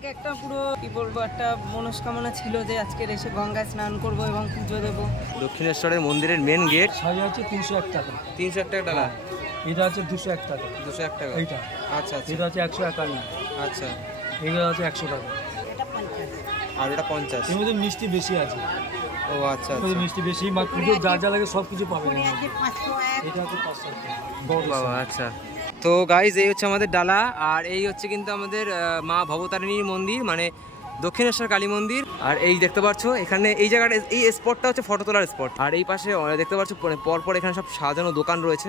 থেকে একটা পুরো কি বলবো একটা মনস্কামনা ছিল যে আজকে এসে গঙ্গায় স্নান করব এবং পুজো দেব। দক্ষিণেশ্বরের মন্দিরের মেন গেট সাড়ে হচ্ছে 301 টাকা। 301 টাকা ডালা। এটা হচ্ছে 201 টাকা। 201 টাকা এইটা। আচ্ছা আচ্ছা। এটা হচ্ছে 151। আচ্ছা। এটা হচ্ছে 100 টাকা। এটা 50 আর এটা 50। এর মধ্যে মিষ্টি বেশি আছে। ও আচ্ছা আচ্ছা। মিষ্টি বেশি বা পুজো যা যা লাগে সব কিছু পাবেন। এটা হচ্ছে 500 টাকা। বাবা আচ্ছা। তো গাইজ এই হচ্ছে আমাদের ডালা আর এই হচ্ছে কিন্তু আমাদের মা ভবতারিণীর মন্দির মানে দক্ষিণেশ্বর কালী মন্দির। আর এই দেখতে পাচ্ছ এখানে এই জায়গাটা এই স্পটটা হচ্ছে ফটো তোলার স্পট। আর এই পাশে দেখতে পাচ্ছ পরপর এখানে সব সাজানো দোকান রয়েছে।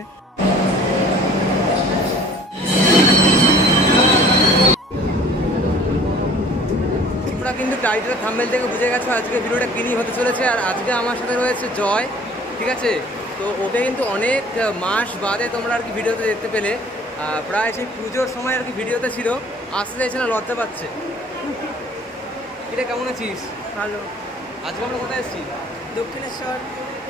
তোমরা কিন্তু টাইটেল থাম্বনেল থেকে বুঝে গেছো আজকে ভিডিওটা কি নিয়ে হতে চলেছে। আর আজকে আমার সাথে রয়েছে জয়, ঠিক আছে। তো ওকে কিন্তু অনেক মাস বাদে তোমরা আর কি ভিডিওতে দেখতে পেলে, প্রায় সেই পুজোর সময় আর কি ভিডিওতে ছিল, আসতে চাইছে না, লজ্জা পাচ্ছে। এটা কেমন আছিস? ভালো। আজকে আমরা কোথায় এসেছি? দক্ষিণেশ্বর।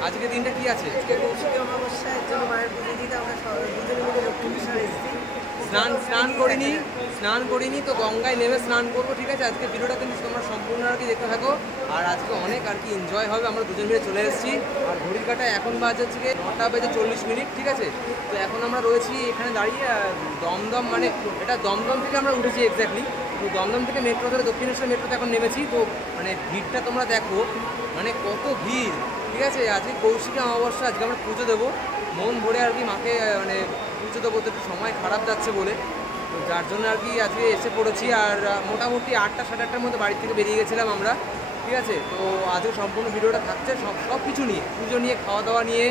আজকে দিনটা কি আছে? আজকে কৌশিকী অমাবস্যার জন্য মায়ের পুজো দিতে আমরা দুজনে মিলে দক্ষিণেশ্বর এসেছি। স্নান করিনি তো গঙ্গায় নেমে স্নান করবো, ঠিক আছে। আজকে ভিডিওটা কিন্তু তোমরা সম্পূর্ণ আর কি দেখতে থাকো। আর আজকে অনেক আর কি এনজয় হবে। আমরা দুজন মিলে চলে এসেছি আর ঘড়ির কাটায় এখন বাজে হচ্ছে 9:40, ঠিক আছে। তো এখন আমরা রয়েছি এখানে দাঁড়িয়ে দমদম, মানে এটা দমদম থেকে আমরা উঠেছি এক্স্যাক্টলি। তো দমদম থেকে মেট্রো ধরে দক্ষিণেশ্বর মেট্রোতে এখন নেমেছি। তো মানে ভিড়টা তোমরা দেখো, মানে কত ভিড়, ঠিক আছে। আজকে কৌশিকী অমাবস্যা, আজকে আমরা পুজো দেবো মন ভরে আর কি মাকে, মানে পুজো দেবো। তো একটু সময় খারাপ যাচ্ছে বলে, তো যার জন্য আর কি আজকে এসে পড়েছি। আর মোটামুটি 8টা সাড়ে 8টার মধ্যে বাড়ি থেকে বেরিয়ে গেছিলাম আমরা, ঠিক আছে। তো আজকে সম্পূর্ণ ভিডিওটা থাকছে সব কিছু নিয়ে, পুজো নিয়ে, খাওয়া দাওয়া নিয়ে।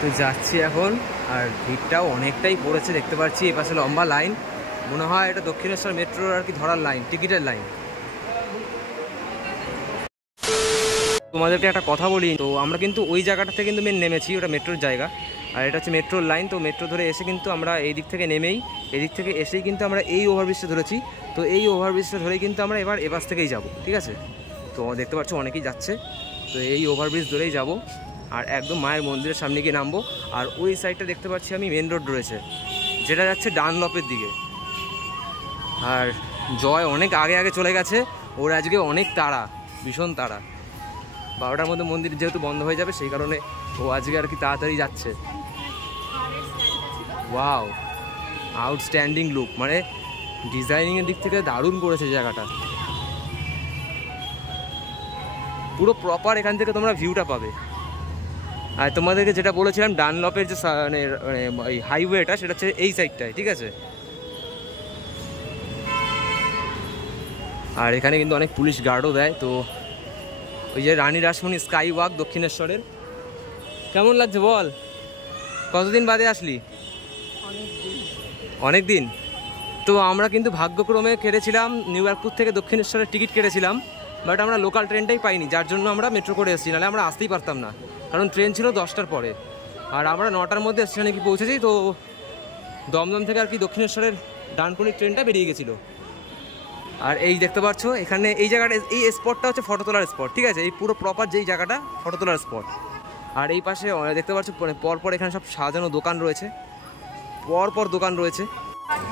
তো যাচ্ছি এখন আর ভিড়টাও অনেকটাই পড়েছে দেখতে পাচ্ছি। এ পাশে লম্বা লাইন, মনে হয় এটা দক্ষিণেশ্বর মেট্রোর আর কি ধরার লাইন, টিকিটের লাইন। তোমাদেরকে একটা কথা বলি, তো আমরা কিন্তু ওই জায়গাটা থেকে কিন্তু মেন নেমেছি, ওটা মেট্রোর জায়গা। আর এটা হচ্ছে মেট্রোর লাইন। তো মেট্রো ধরে এসে কিন্তু আমরা এই দিক থেকে নেমেই, এদিক থেকে এসেই কিন্তু আমরা এই ওভারব্রিজটা ধরেছি। তো এই ওভারব্রিজটা ধরেই কিন্তু আমরা এবার এপাশ থেকেই যাব, ঠিক আছে। তো দেখতে পাচ্ছ অনেকেই যাচ্ছে, তো এই ওভারব্রিজ ধরেই যাব আর একদম মায়ের মন্দিরের সামনে গিয়ে নামবো। আর ওই সাইডটা দেখতে পাচ্ছি আমি মেন রোড রয়েছে, যেটা যাচ্ছে ডানলপের দিকে। আর জয় অনেক আগে চলে গেছে, ওর আজকে অনেক তাড়া, ভীষণ তাড়া। 12টার মধ্যে মন্দির যেহেতু বন্ধ হয়ে যাবে, সেই কারণে ও আজকে আর কি তাড়াতাড়ি যাচ্ছে। ওয়াও, আউটস্ট্যান্ডিং লুক, মানে ডিজাইনিংয়ের দিক থেকে দারুণ করেছে জায়গাটা। পুরো প্রপার এখান থেকে তোমরা ভিউটা পাবে। আর তোমাদেরকে যেটা বলেছিলাম ডানলপের যে মানে এই হাইওয়েটা, সেটা হচ্ছে এই সাইডটায়, ঠিক আছে। আর এখানে কিন্তু অনেক পুলিশ গার্ডও দেয়। তো ওই যে রানী রাসমণি স্কাই ওয়াক দক্ষিণেশ্বরের, কেমন লাগছে বল? কতদিন বাদে আসলি? অনেক দিন। তো আমরা কিন্তু ভাগ্যক্রমে কেটেছিলাম নিউ ইয়র্কপুর থেকে দক্ষিণেশ্বরের টিকিট কেটেছিলাম, বাট আমরা লোকাল ট্রেনটাই পাইনি, যার জন্য আমরা মেট্রো করে এসেছি, নাহলে আমরা আসতেই পারতাম না, কারণ ট্রেন ছিল 10টার পরে। আর আমরা 9টার মধ্যে স্টেশনে কি পৌঁছেছি। তো দমদম থেকে আর কি দক্ষিণেশ্বরের ডানকুনির ট্রেনটা বেরিয়ে গেছিলো। আর এই দেখতে পাচ্ছ এখানে এই জায়গাটা, এই স্পটটা হচ্ছে ফটো তোলার স্পট, ঠিক আছে। এই পুরো প্রপার যেই জায়গাটা ফটো তোলার স্পট। আর এই পাশে দেখতে পাচ্ছ পরপর এখানে সব সাজানো দোকান রয়েছে, পরপর দোকান রয়েছে।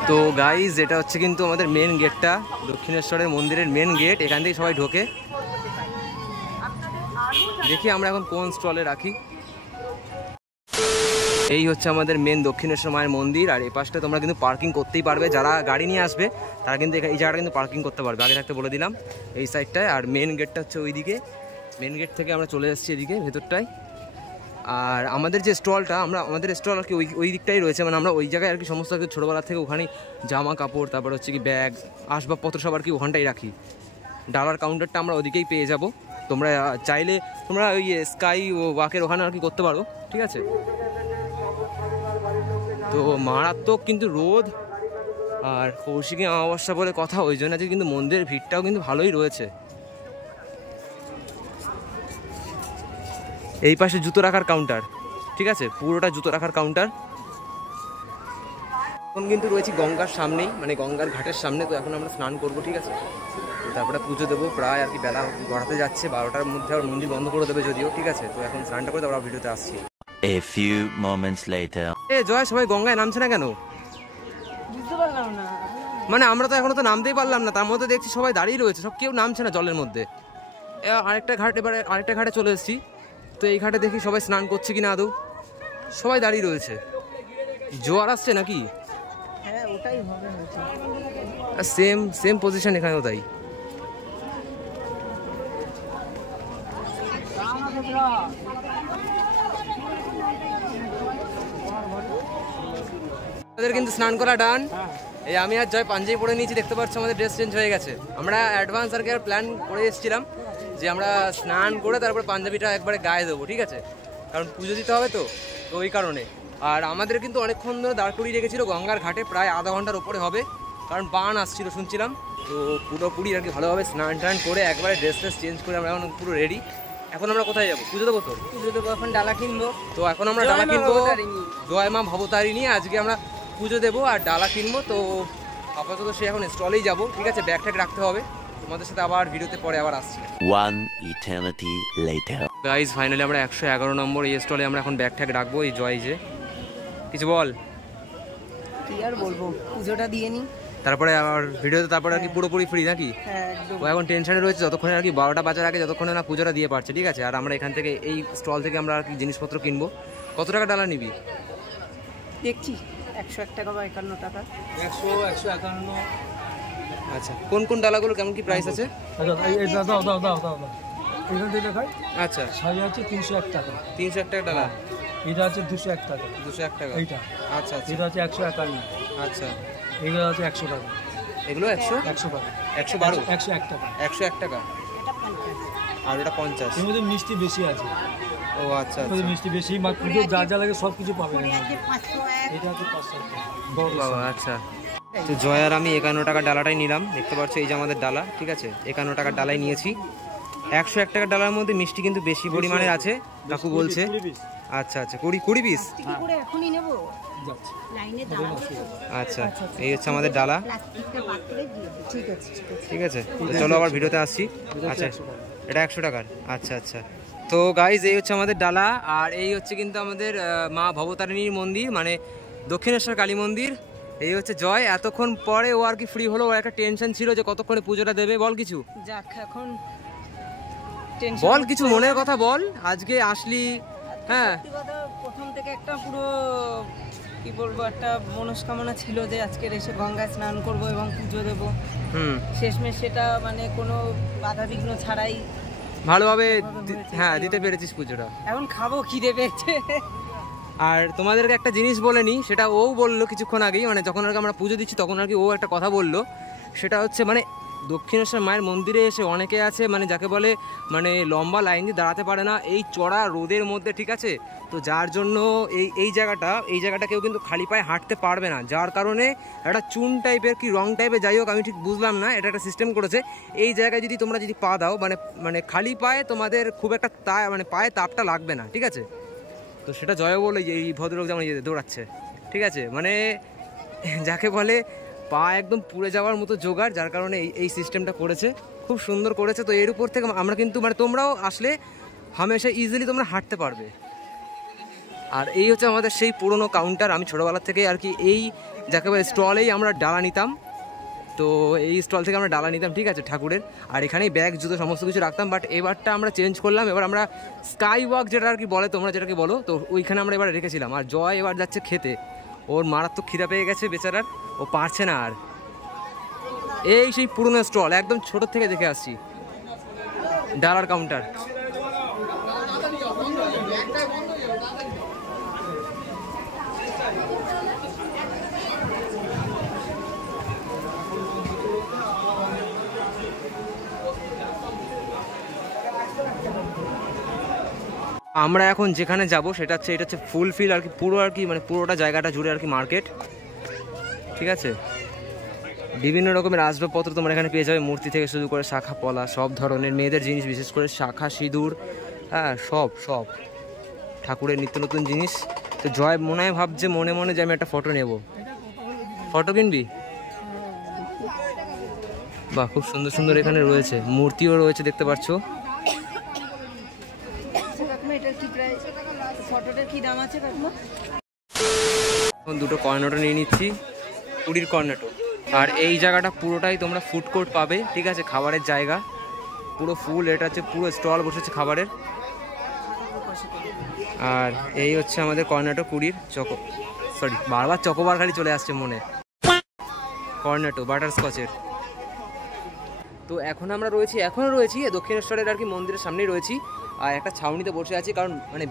তো গাইজ এটা হচ্ছে কিন্তু আমাদের মেন গেটটা, দক্ষিণেশ্বরের মন্দিরের মেন গেট। এখান থেকে সবাই ঢোকে। দেখি আমরা এখন কোন স্টলে রাখি। এই হচ্ছে আমাদের মেন দক্ষিণেশ্বর মায়ের মন্দির। আর এই পাশটা তোমরা কিন্তু পার্কিং করতেই পারবে, যারা গাড়ি নিয়ে আসবে তারা কিন্তু এই জায়গাটা কিন্তু পার্কিং করতে পারবে, আগে থাকতে বলে দিলাম এই সাইডটায়। আর মেন গেটটা হচ্ছে ওই দিকে, মেন গেট থেকে আমরা চলে এসেছি এদিকে ভেতরটায়। আর আমাদের যে স্টলটা, আমাদের স্টল আর কি ওই দিকটাই রয়েছে, মানে আমরা ওই জায়গায় আর কি সমস্ত কিছু ছোটোবেলা থেকে ওখানেই জামা কাপড়, তারপর হচ্ছে কি ব্যাগ, আসবাবপত্র সব আর কি ওখানটাই রাখি। ডালার কাউন্টারটা আমরা ওদিকেই পেয়ে যাব। তোমরা চাইলে তোমরা ওই স্কাই ওয়াকের ওখানে আর কি করতে পারো, ঠিক আছে। তো মারাত্মক কিন্তু রোদ আর কৌশিকী অমাবস্যা বলে কথা, ওই জন্য আজকে কিন্তু মন্দিরের ভিড়টাও কিন্তু ভালোই রয়েছে। এই পাশে জুতো রাখার কাউন্টার, ঠিক আছে, পুরোটা জুতো রাখার কাউন্টার। এখন কিন্তু রয়েছি গঙ্গার সামনেই, মানে গঙ্গার ঘাটের সামনে। তো এখন আমরা স্নান করবো, ঠিক আছে। তো তারপরে পুজো দেবো, প্রায় আর কি বেলা গড়াতে যাচ্ছে, 12টার মধ্যে আর মন্দির বন্ধ করে দেবে যদিও, ঠিক আছে। তো এখন স্নানটা করে তারপর ভিডিওতে আসছি। A few moments later. জয়, সবাই গঙ্গায় নামছে না কেন? বুঝতে পারলাম না। মানে আমরা তো এখনো তো নামতেই পারলাম না, তার মধ্যে দেখছি সবাই দাঁড়িয়ে রয়েছে, সব কেউ নামছে না জলের মধ্যে। এবারে আরেকটা ঘাটে চলে এসেছি, তো এই ঘাটে দেখি সবাই স্নান করছে কিনা আদৌ, সবাই দাঁড়িয়ে রয়েছে। জোয়ার আসছে নাকি? হ্যাঁ ওটাই হবে হয়তো। সেম পজিশন এখানেও তাই। আমাদের কিন্তু স্নান করা ডান। এই আমি আর জয় পাঞ্জাবি পরে নিয়েছি, দেখতে পাচ্ছ আমাদের ড্রেস চেঞ্জ হয়ে গেছে। আমরা অ্যাডভান্স আর কি প্ল্যান করে এসেছিলাম যে আমরা স্নান করে তারপর পাঞ্জাবিটা একবারে গায়ে দেবো, ঠিক আছে, কারণ পুজো দিতে হবে তো ওই কারণে। আর আমাদের কিন্তু অনেকক্ষণ ধরে দাঁড় করিয়ে রেখেছিল গঙ্গার ঘাটে, প্রায় আধা ঘন্টার ওপরে হবে, কারণ বান আসছিল শুনছিলাম। তো পুরোপুরি আর কি ভালোভাবে স্নান টান করে একবারে ড্রেস চেঞ্জ করে আমরা এখন পুরো রেডি। এখন আমরা কোথায় যাবো? পুজো দেবো তো, পুজো দেবো, এখন ডালা কিনবো। তো এখন আমরা ডালা কিনবো, জয় মা ভবতারিণী আজকে আমরা পুজো দেবো আর ডালা কিনবো। তো আপাতত সে এখন স্টলেই যাবো, ঠিক আছে, ব্যাগ ট্যাগ রাখতে হবে। তোমাদের সাথে আবার ভিডিওতে পরে আবার আসছি। গাইজ ফাইনালি আমরা 111 নম্বর এই স্টলে আমরা এখন ব্যাগ ট্যাগ রাখবো। এই জয় যে কিছু বল। কি আর বলবো, পুজোটা দিয়ে নি তারপরে আবার ভিডিওতে তারপরে আর কি পুরোপুরি ফ্রি নাকি? হ্যাঁ একদম। ও এখন টেনশনে রয়েছে যতক্ষণে আর কি 12টা বাজার আগে, যতক্ষণে না পুজোটা দিয়ে পারছে, ঠিক আছে। আর আমরা এখান থেকে এই স্টল থেকে আমরা আর কি জিনিসপত্র কিনবো। কত টাকা ডালা নিবি? দেখছি 101 টাকা বা 51 টাকা। 100, 151। আচ্ছা, কোন কোন ডালাগুলো কেমন কি প্রাইস আছে? আচ্ছা দাও এখান থেকে দেখাই। আচ্ছা, শাড়ি আছে 301 টাকা। 301 টাকা ডালা। এটা আছে 201 টাকা। 201 টাকা এইটা। আচ্ছা আচ্ছা। এটা আছে 151। আচ্ছা, এগুলো আছে 100 টাকা। এগুলো 100 টাকা। 112 101 টাকা। 101 টাকা। আর ওটা 50। এর মধ্যে মিষ্টি বেশি আছে। ও আচ্ছা এর মধ্যে আচ্ছা। মিষ্টি বেশি, মা পুজো যা লাগে সব কিছু পাবেন। এটা আছে 500 টাকা। বাবা আচ্ছা। তো জয় আর আমি 51 টাকা ডালাটাই নিলাম, দেখতে পাচ্ছ এই যে আমাদের ডালা, ঠিক আছে, 51 টাকার ডালাই নিয়েছি। 101 টাকার ডালার মধ্যে মিষ্টি কিন্তু বেশি পরিমাণে আছে কাকু বলছে। আচ্ছা আচ্ছা, 20 পিস। এখনই নেবো। আচ্ছা, এই হচ্ছে আমাদের ডালা, ঠিক আছে ঠিক আছে। তো চলো আবার ভিডিওতে আসছি। আচ্ছা, এটা 100 টাকার। আচ্ছা আচ্ছা। তো গাইজ এই হচ্ছে আমাদের ডালা, আর এই হচ্ছে কিন্তু আমাদের মা ভবতারিণীর মন্দির, মানে দক্ষিণেশ্বর কালী মন্দির। এই হচ্ছে জয়, এতক্ষণ পরে ও আর কি ফ্রি হলো। ওর একটা টেনশন ছিল যে কতক্ষণে পুজোটা দেবে। বল কিছু, যাক এখন বল কিছু মনের কথা বল। আজকে আসলি, হ্যাঁ প্রথম থেকে একটা পুরো কি বলবো, একটা মনস্কামনা ছিল যে আজকের এসে গঙ্গায় স্নান করব এবং পুজো দেবো। শেষমেশ সেটা মানে কোনো বাধা বিঘ্ন ছাড়াই ভালোভাবে হ্যাঁ দিতে পেরেছিস পুজোটা। এখন খাবো, খিদে পেয়েছে। আর তোমাদেরকে একটা জিনিস বলে নি, সেটা ও বললো কিছুক্ষণ আগেই, মানে যখন আর কি আমরা পুজো দিচ্ছি তখন আর কি ও একটা কথা বললো। সেটা হচ্ছে মানে দক্ষিণেশ্বর মায়ের মন্দিরে এসে অনেকে আছে মানে যাকে বলে মানে লম্বা লাইন দিয়ে দাঁড়াতে পারে না এই চড়া রোদের মধ্যে, ঠিক আছে। তো যার জন্য এই জায়গাটা কেউ কিন্তু খালি পায়ে হাঁটতে পারবে না, যার কারণে একটা চুন টাইপের কি রং টাইপের, যাই হোক আমি ঠিক বুঝলাম না, এটা একটা সিস্টেম করেছে। এই জায়গায় যদি তোমরা যদি পা দাও মানে খালি পায়ে তোমাদের খুব একটা মানে পায়ে তাপটা লাগবে না, ঠিক আছে। তো সেটা জয় বলে যে এই ভদ্রলোক যেমন দৌড়াচ্ছে, ঠিক আছে, মানে যাকে বলে পা একদম পুড়ে যাওয়ার মতো জোগাড়, যার কারণে এই সিস্টেমটা করেছে, খুব সুন্দর করেছে। তো এর উপর থেকে আমরা কিন্তু মানে তোমরাও আসলে হামেশা ইজিলি তোমরা হাঁটতে পারবে। আর এই হচ্ছে আমাদের সেই পুরনো কাউন্টার, আমি ছোটোবেলা থেকে আর কি এই যাকে বলে স্টলেই আমরা ডালা নিতাম। তো এই স্টল থেকে আমরা ডালা নিতাম, ঠিক আছে, ঠাকুরের। আর এখানেই ব্যাগ জুতো সমস্ত কিছু রাখতাম, বাট এবারটা আমরা চেঞ্জ করলাম। এবার আমরা স্কাই ওয়াক যেটা আর কি বলে, তোমরা যেটাকে বলো, তো ওইখানে আমরা এবার রেখেছিলাম। আর জয় এবার যাচ্ছে খেতে, ওর মারাত্মক খিদা পেয়ে গেছে বেচারার, ও পারছে না আর। এই সেই পুরনো স্টল, একদম ছোট থেকে দেখে আসছি ডালার কাউন্টার। আমরা এখন যেখানে যাব সেটা হচ্ছে এটা হচ্ছে ফুলফিল আর কি, পুরো আর কি মানে পুরোটা জায়গাটা জুড়ে আর কি মার্কেট, ঠিক আছে। বিভিন্ন রকমের আসবাবপত্র তোমরা এখানে পেয়ে যাবে, মূর্তি থেকে শুরু করে শাখা পলা, সব ধরনের মেয়েদের জিনিস, বিশেষ করে শাখা সিঁদুর, হ্যাঁ সব ঠাকুরের নিত্য নতুন জিনিস। তো জয় মনে হয় ভাবছে মনে মনে যে আমি একটা ফটো নেব। ফটো কিনবি? বাহ, খুব সুন্দর সুন্দর এখানে রয়েছে, মূর্তিও রয়েছে দেখতে পাচ্ছ। এখন দুটো কর্নেটো নিয়ে নিচ্ছি, 20 কর্নেটো। আর এই জায়গাটা পুরোটাই তোমরা ফুড কোর্ট পাবে, ঠিক আছে, খাবারের জায়গা পুরো ফুল, এটা হচ্ছে পুরো স্টল বসেছে খাবারের। আর এই হচ্ছে আমাদের কর্নাটো কুড়ির বারবার চকোবার খালি চলে আসছে মনে, কর্নাটো বাটারস্কচের। তো এখন আমরা এখনও রয়েছি দক্ষিণেশ্বরের আর কি মন্দিরের সামনেই রয়েছি, আর একটা ছাউনিতে বসে আছি, কারণ মানে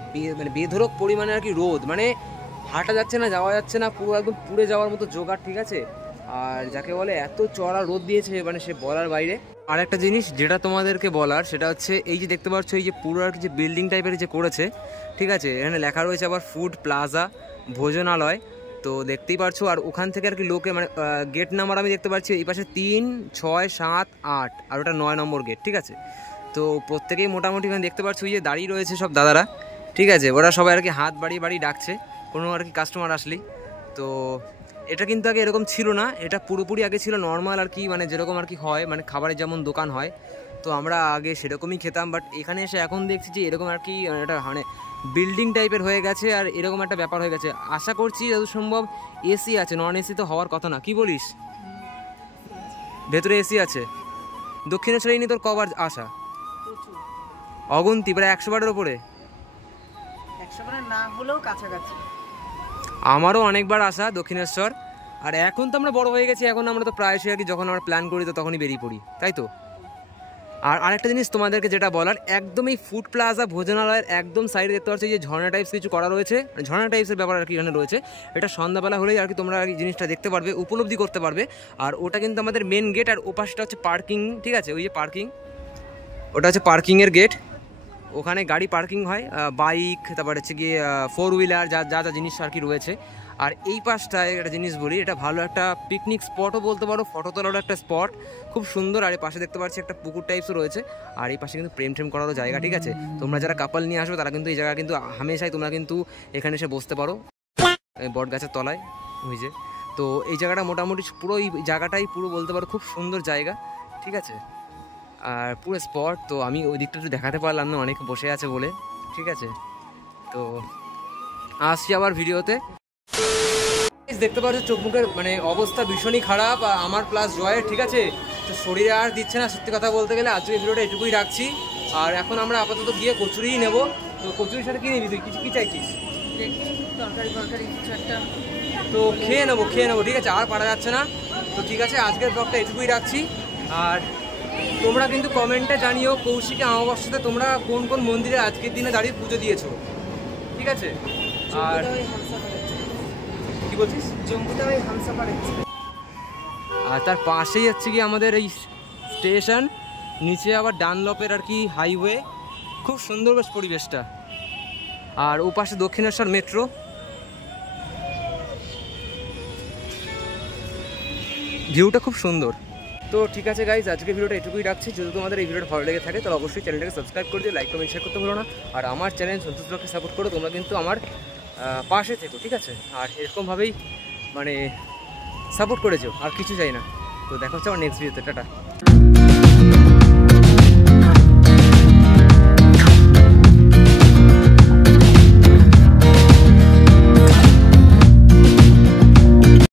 বেধরক পরিমাণে আর কি রোদ, মানে হাঁটা যাচ্ছে না, যাওয়া যাচ্ছে না, পুরো একদম পুড়ে যাওয়ার মতো জোগাড়, ঠিক আছে। আর যাকে বলে এত চড়া রোদ দিয়েছে মানে সে বলার বাইরে। আর একটা জিনিস যেটা তোমাদেরকে বলার সেটা হচ্ছে এই যে দেখতে পাচ্ছ এই যে পুরো আর কি যে বিল্ডিং টাইপের যে করেছে, ঠিক আছে, এখানে লেখা রয়েছে আবার ফুড প্লাজা ভোজনালয়, তো দেখতেই পারছো। আর ওখান থেকে আর কি লোকে মানে গেট নাম্বার আমি দেখতে পাচ্ছি এই পাশে 3, 6, 7, 8 আর ওটা 9 নম্বর গেট, ঠিক আছে। তো প্রত্যেকেই মোটামুটি এখানে দেখতে পাচ্ছ এই যে দাঁড়িয়ে রয়েছে সব দাদারা, ঠিক আছে, ওরা সবাই আর কি হাত বাড়িয়ে ডাকছে কোনো আর কি কাস্টমার আসলেই। তো এটা কিন্তু আগে এরকম ছিল না, এটা পুরোপুরি আগে ছিল নর্মাল আর কি, মানে যেরকম আর কি হয় মানে খাবারের যেমন দোকান হয়, তো আমরা আগে সেরকমই খেতাম। বাট এখানে এসে এখন দেখছি যে এরকম আর কি এটা মানে বিল্ডিং টাইপের হয়ে গেছে, আর এরকম একটা ব্যাপার হয়ে গেছে। আশা করছি যত সম্ভব এসি আছে, নন এসি তো হওয়ার কথা না, কি বলিস? ভেতরে এসি আছে। দক্ষিণেশ্বরে নিয়ে তোর কবার আসা? অগুন্তি, প্রায় 100 বারের ওপরে। 100 বারের না হলেও কাছাকাছি। আমারও অনেকবার আসা দক্ষিণেশ্বর। আর এখন তো আমরা বড় হয়ে গেছি, এখন আমরা তো প্রায়শই আর কি যখন আমরা প্ল্যান করি তো তখনই বেরিয়ে পড়ি, তাই তো। আর আরেকটা জিনিস তোমাদেরকে যেটা বলার, একদম এই ফুড প্লাজা ভোজনালয়ের একদম সাইডে দেখতে পাচ্ছি যে ঝর্ণা টাইপস কিছু করা রয়েছে, ঝর্ণা টাইপসের ব্যাপার আর কি এখানে রয়েছে। এটা সন্ধ্যাবেলা হলেই আর কি তোমরা আর কি জিনিসটা দেখতে পারবে, উপলব্ধি করতে পারবে। আর ওটা কিন্তু আমাদের মেন গেট, আর ওপাশটা হচ্ছে পার্কিং, ঠিক আছে, ওই যে পার্কিং, ওটা হচ্ছে পার্কিংয়ের গেট, ওখানে গাড়ি পার্কিং হয়, বাইক, তারপর হচ্ছে গিয়ে 4 হুইলার যা যা যা জিনিস আর কি রয়েছে। আর এই পাশটায় একটা জিনিস বলি, এটা ভালো একটা পিকনিক স্পটও বলতে পারো, ফটো তোলারও একটা স্পট, খুব সুন্দর। আর এই পাশে দেখতে পাচ্ছি একটা পুকুর টাইপসও রয়েছে, আর এই পাশে কিন্তু প্রেম করারও জায়গা, ঠিক আছে। তোমরা যারা কাপল নিয়ে আসবে তারা কিন্তু এই জায়গা কিন্তু হামেশাই তোমরা কিন্তু এখানে এসে বসতে পারো, বট গাছের তলায় ওই যে। তো এই জায়গাটা মোটামুটি পুরো এই জায়গাটাই পুরো বলতে পারো খুব সুন্দর জায়গা, ঠিক আছে, আর পুরো স্পট। তো আমি ওই দিকটা একটু দেখাতে পারলাম না, অনেকে বসে আছে বলে, ঠিক আছে। তো আসছি আবার ভিডিওতে। দেখতে পাচ্ছ চোখ মুখের মানে অবস্থা ভীষণই খারাপ আমার প্লাস জয়ের, ঠিক আছে। তো শরীরে আর দিচ্ছে না সত্যি কথা বলতে গেলে। আজকে ভিডিওটা এটুকুই রাখছি। আর এখন আমরা আপাতত গিয়ে কচুরিই নেবো। তো কচুরির সাথে কী নিবি তুই? কিছু কী চাইছিস? তরকারি কিছু একটা। তো খেয়ে নেবো, ঠিক আছে, আর পারা যাচ্ছে না। তো ঠিক আছে, আজকের ব্লগটা এটুকুই রাখছি। আর তোমরা কিন্তু কমেন্টে জানিও কৌশিকী অমাবস্যাতে তোমরা কোন কোন মন্দিরে আজকের দিনে দাঁড়িয়ে পুজো দিয়েছো, ঠিক আছে। আর কি বলছিস? আর তার পাশেই হচ্ছে কি আমাদের এই স্টেশন, নিচে আবার ডানলপের আর কি হাইওয়ে, খুব সুন্দর বেশ পরিবেশটা। আর ও পাশে দক্ষিণেশ্বর মেট্রো। ভিউটা খুব সুন্দর। তো ঠিক আছে গাইজ, আজকে ভিডিওটা এটুকুই রাখছি। যদি তোমাদের এই ভিডিওটা ভালো লেগে থাকে তাহলে অবশ্যই চ্যানেলটাকে সাবস্ক্রাইব করে দিও, লাইক কমেন্ট শেয়ার করতে ভুলো না। আর আমার চ্যানেল সন্তোষ ব্লগকে সাপোর্ট করো, তোমরা কিন্তু আমার পাশে থেকো, ঠিক আছে। আর এরকমভাবেই মানে সাপোর্ট করে যেও, আর কিছু চাই না। তো দেখা হচ্ছে আমার নেক্সট ভিডিওতে, টাটা।